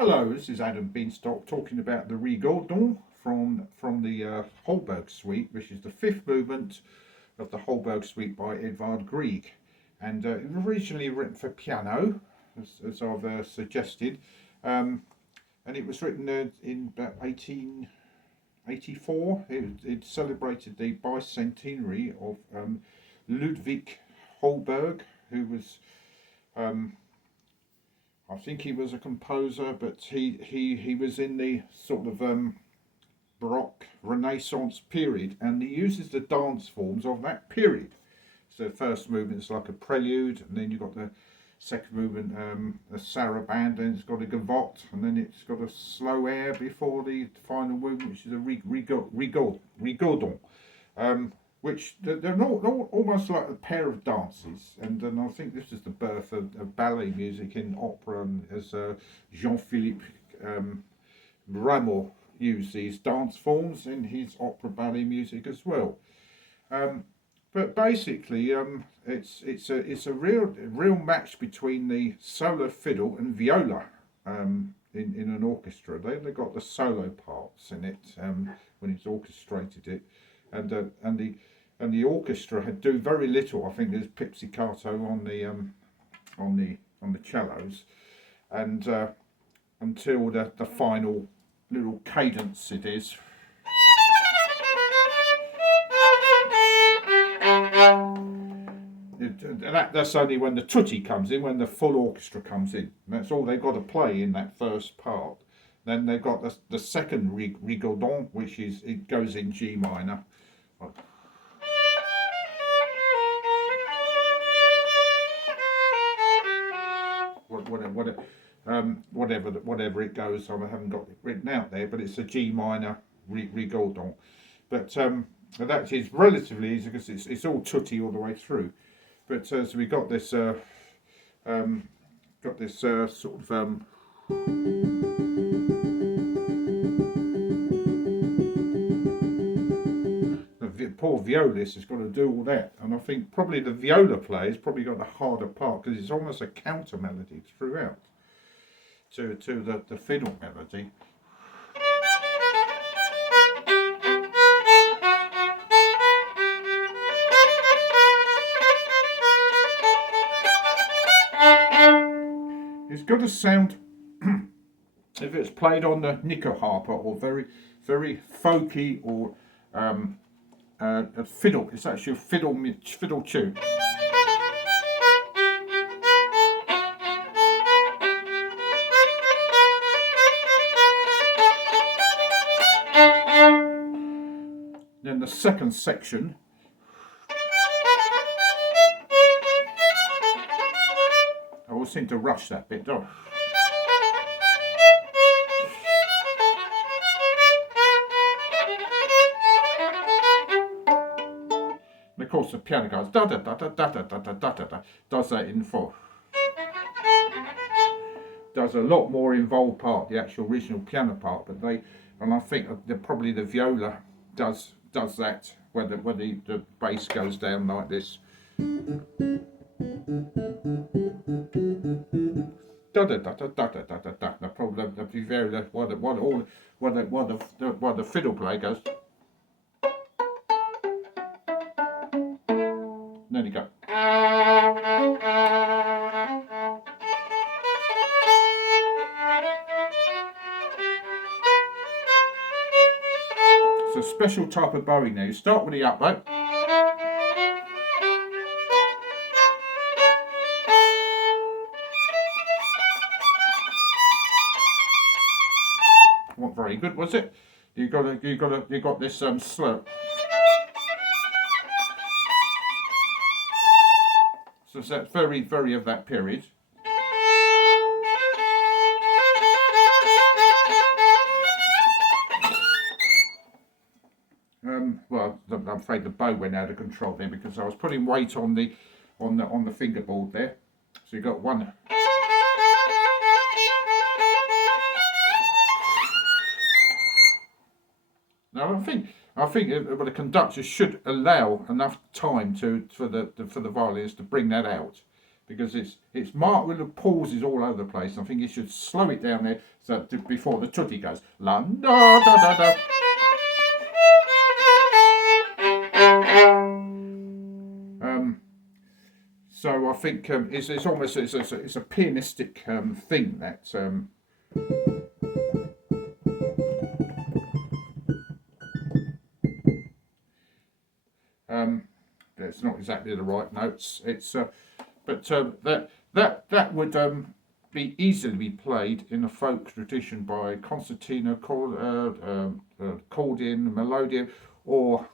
Hello, this is Adam Beanstock talking about the Rigaudon from the Holberg suite, which is the fifth movement of the Holberg suite by Edvard Grieg. And it was originally written for piano, as I've suggested, um, and it was written in about 1884. It celebrated the bicentenary of Ludwig Holberg, who was um, I think he was a composer, but he was in the sort of Baroque Renaissance period, and he uses the dance forms of that period. So the first movement is like a prelude, and then you've got the second movement, a saraband, and it's got a gavotte, and then it's got a slow air before the final movement, which is a rigaudon. Which they're not almost like a pair of dances, and I think this is the birth of ballet music in opera, and as Jean-Philippe Rameau used these dance forms in his opera ballet music as well. But basically, it's a real match between the solo fiddle and viola in an orchestra. They got the solo parts in it when it's orchestrated it, and the orchestra had do very little. I think there's pizzicato on the cellos, and until the final little cadence it is. That's only when the tutti comes in, when the full orchestra comes in. That's all they've got to play in that first part. Then they've got the second Rigaudon, which is it goes in G minor. Whatever it goes. I haven't got it written out there, but it's a G minor Rigaudon. But that is relatively easy because it's all tutti all the way through. But so we got this sort of the poor violist has got to do all that, and I think probably the viola player's probably got the harder part because it's almost a counter melody throughout to the fiddle melody. It's got a sound if it's played on the nyckelharpa or very very folky or a fiddle. It's actually a fiddle tune. Then the second section. I always seem to rush that bit, don't I? And of course the piano goes da da da da da da da da da da, does that in full. Does a lot more involved part, the actual original piano part, but and I think probably the viola does that when the bass goes down like this. Da da da da da da da da da. The problem the viola while the fiddle player goes. And then you go. It's a special type of bowing now. You start with the upright. Not very good, was it? You got this slurp. So that's very, very of that period. Well, I'm afraid the bow went out of control there because I was putting weight on the fingerboard there. So you got one. Now I think the conductor should allow enough time for the violinist to bring that out, because it's marked with the pauses all over the place. I think you should slow it down there so before the tutti goes la da da da da. So I think it's almost it's a pianistic thing that. It's not exactly the right notes. It's but that would be easily be played in a folk tradition by concertina, accordion, melodeon, or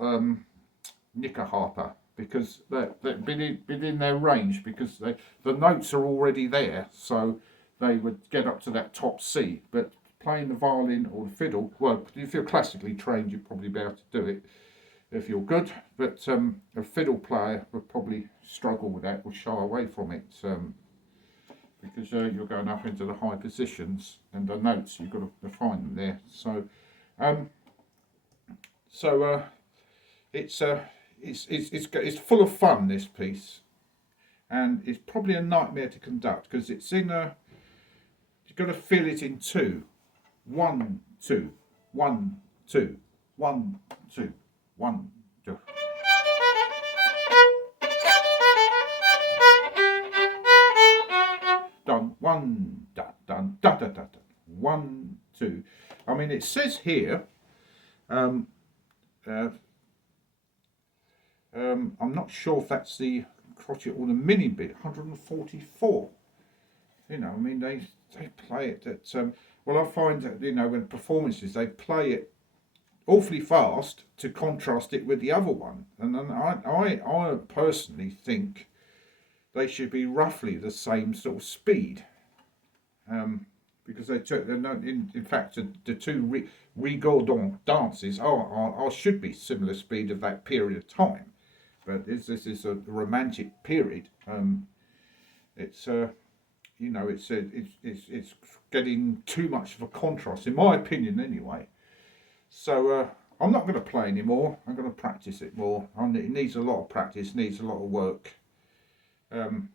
Nyckelharpa, because they're within their range, because the notes are already there, so they would get up to that top C. But playing the violin or the fiddle, well, if you're classically trained, you'd probably be able to do it if you're good, but a fiddle player would probably struggle with that, or shy away from it, because you're going up into the high positions, and the notes you've got to find them there. It's full of fun, this piece, and it's probably a nightmare to conduct because it's in a. You've got to feel it in two. 1, 2, 1, 2, 1, 2. 1, 2. Dun 1 da dun da da da da. 1, 2. I mean, it says here. I'm not sure if that's the crotchet or the mini bit. 144. You know, I mean, they play it at. Well, I find that when performances they play it awfully fast to contrast it with the other one, and I personally think they should be roughly the same sort of speed, because in fact the two Rigaudon dances are should be similar speed of that period of time, but this is a romantic period. It's getting too much of a contrast, in my opinion, anyway. So I'm not going to play anymore. I'm going to practice it more. It needs a lot of practice, needs a lot of work. I'm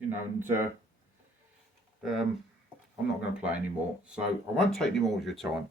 not going to play anymore. So I won't take any more of your time.